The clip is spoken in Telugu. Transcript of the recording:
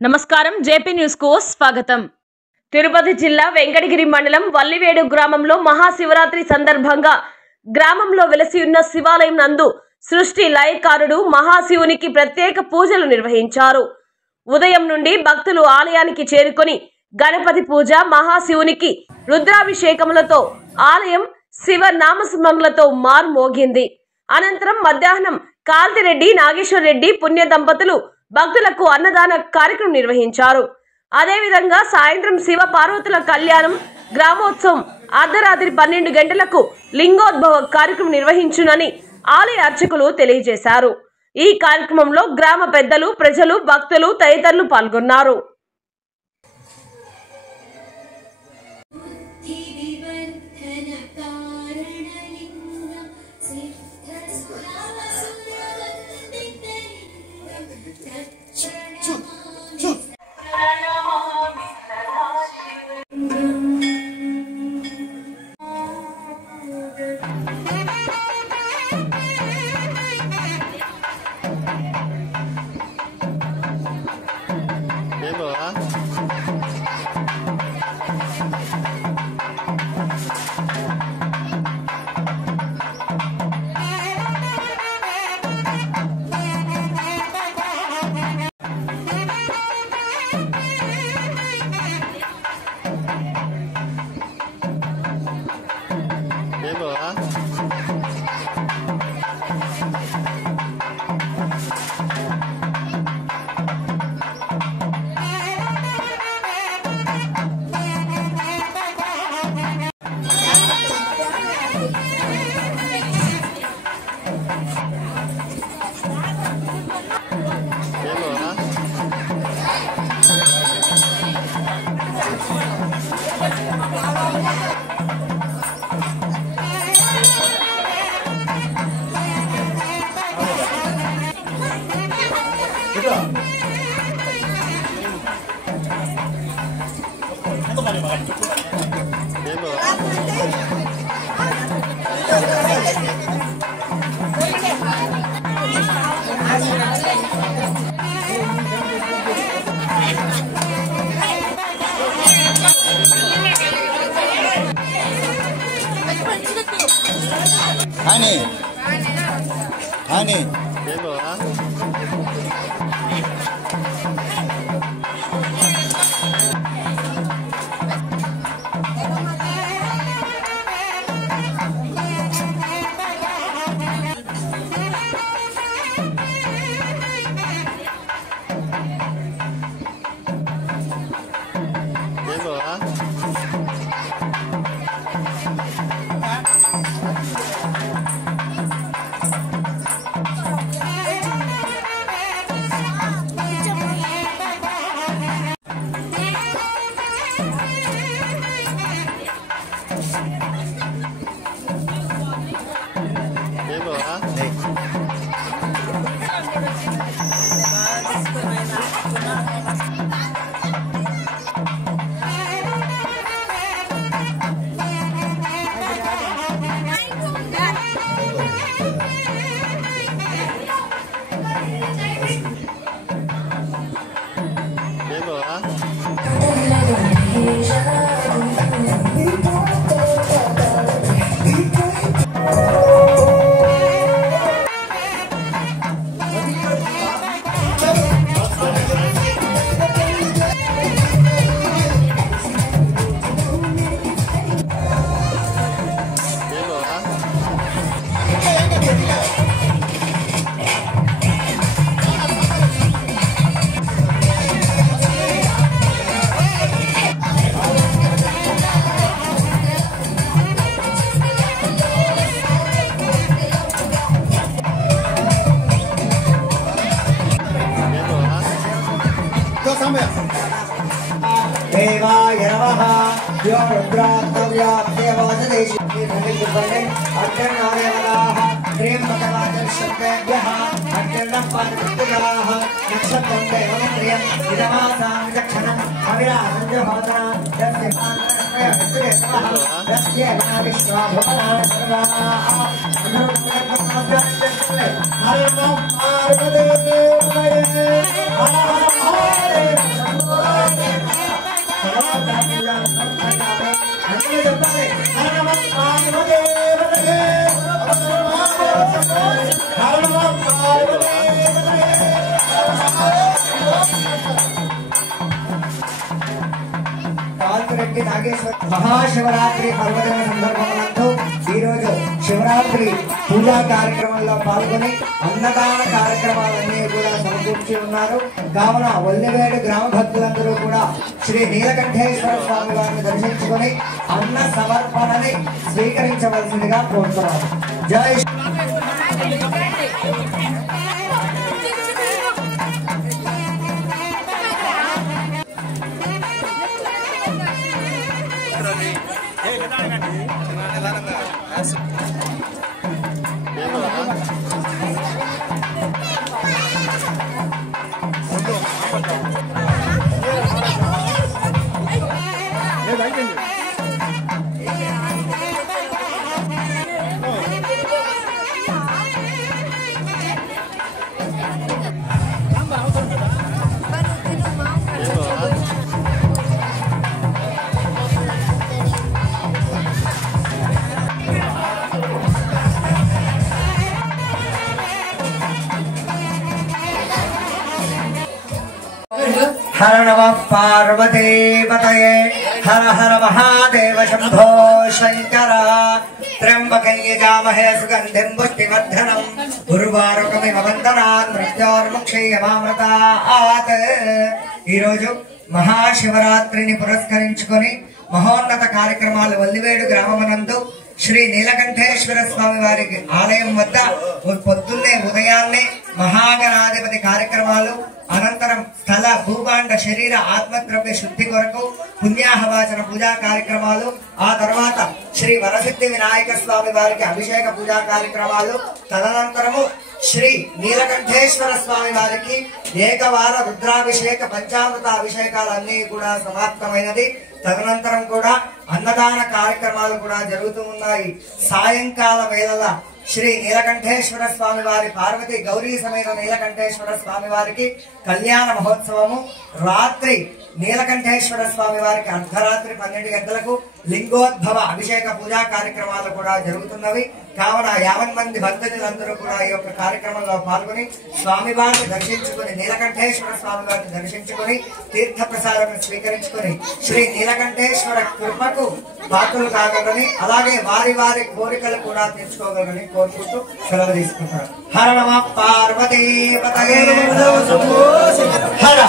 నమస్కారం జేపీ న్యూస్ కు స్వాగతం। తిరుపతి జిల్లా వెంకటగిరి మండలం వల్లివేడు గ్రామంలో మహాశివరాత్రి సందర్భంగా గ్రామంలో వెలసి ఉన్న శివాలయం నందు సృష్టి లయకారుడు మహాశివునికి ప్రత్యేక పూజలు నిర్వహించారు। ఉదయం నుండి భక్తులు ఆలయానికి చేరుకొని గణపతి పూజ, మహాశివునికి రుద్రాభిషేకములతో ఆలయం శివ నామస్మరణలతో మార్మోగింది। అనంతరం మధ్యాహ్నం కాల్తిరెడ్డి నాగేశ్వర రెడ్డి పుణ్య దంపతులు భక్తులకు అన్నదాన కార్యక్రమం నిర్వహించారు। అదే విధంగా సాయంత్రం శివ పార్వతుల కళ్యాణం గ్రామోత్సవం అర్ధరాత్రి 12 గంటలకు లింగోద్భవ కార్యక్రమం నిర్వహించునని ఆలయ అర్చకులు తెలియజేశారు। ఈ కార్యక్రమంలో గ్రామ పెద్దలు, ప్రజలు, భక్తులు తదితరులు పాల్గొన్నారు। देवाय नमः यो रुद्रात्मव्याप्तेवासदेशि नलिकुपने अर्चनादेवताः त्र्यम्बकवाचर्षभ्यः अर्चनं पादकृत्याः नक्षत्रं देवमत्रियम् इदमासां विचक्षणम् अविरासञ्जहोतना यस्य पात्रकमयहस्तुदेवः यस्य विश्वाभुवना सर्वाः हर नमः पार्वतीपतये हर हर महादेव। కాల్పురెడ్డి నాగేశ్వర మహాశివరాత్రి పర్వదిన సందర్భంలో ఈ రోజు శివరాత్రి పూజా కార్యక్రమంలో పాల్గొని అన్నదాన కార్యక్రమాలన్నీ కూడా సమకూర్చి ఉన్నారు. కావున వల్లివేడు గ్రామ భక్తులందరూ కూడా శ్రీ నీలకంఠేశ్వర స్వామి వారిని దర్శించుకొని అన్న సమర్పణని స్వీకరించవలసిందిగా కోరుతున్నారు. జై हर नमः पार्वती पतये हर हर महादेव शंभो शंकर त्र्यंबकं यजामहे सुगंधिं पुष्टिवर्धनम् उर्वारुकमिव बन्धनान् मृत्योर्मुक्षीयमामृतात्। ఈ రోజు మహాశివరాత్రిని పురస్కరించుకొని మహోన్నత కార్యక్రమాలు వల్లివేడు గ్రామమునందు శ్రీ నీలకంఠేశ్వర స్వామి వారి ఆలయం వద్ద పొద్దున్నే ఉదయాన్నే మహాగణాధిపతి కార్యక్రమాలు, అనంతరం స్థల భూభాండ శరీర ఆత్మద్రవ్య శుద్ధి కొరకు పుణ్యాహవాచన పూజా కార్యక్రమాలు, ఆ తర్వాత శ్రీ వరసిద్ధి వినాయక స్వామి వారికి అభిషేక పూజా కార్యక్రమాలు, తదనంతరము శ్రీ నీలకంఠేశ్వర స్వామి వారికి ఏకవార రుద్రాభిషేక పంచామృత అభిషేకాలన్నీ కూడా సమాప్తమైనది. తదనంతరం కూడా అన్నదాన కార్యక్రమాలు కూడా జరుగుతూ ఉన్నాయి. సాయంకాల వేళల శ్రీ నీలకంఠేశ్వర స్వామి వారి పార్వతి గౌరీ సమేత నీలకంఠేశ్వర స్వామి వారికి కళ్యాణ మహోత్సవము, రాత్రి నీలకంఠేశ్వర స్వామి వారికి అర్ధరాత్రి 12 గంటలకు లింగోద్భవ అభిషేక పూజా కార్యక్రమాలు కూడా జరుగుతున్నవి. కావున 50 మంది భక్తులందరూ కూడా ఈ యొక్క కార్యక్రమంలో పాల్గొని స్వామి వారిని దర్శించుకుని నీలకంఠేశ్వర స్వామి వారిని దర్శించుకుని తీర్థ ప్రసాదం స్వీకరించుకుని శ్రీ నీలకంఠేశ్వర కృపకు పాత్రలు కాగలని, అలాగే వారి వారి కోరికలు కూడా తీర్చుకోగలని కోరుకుంటూ సెలవు తీసుకుంటారు. హర నమః పార్వతీ పతయే హర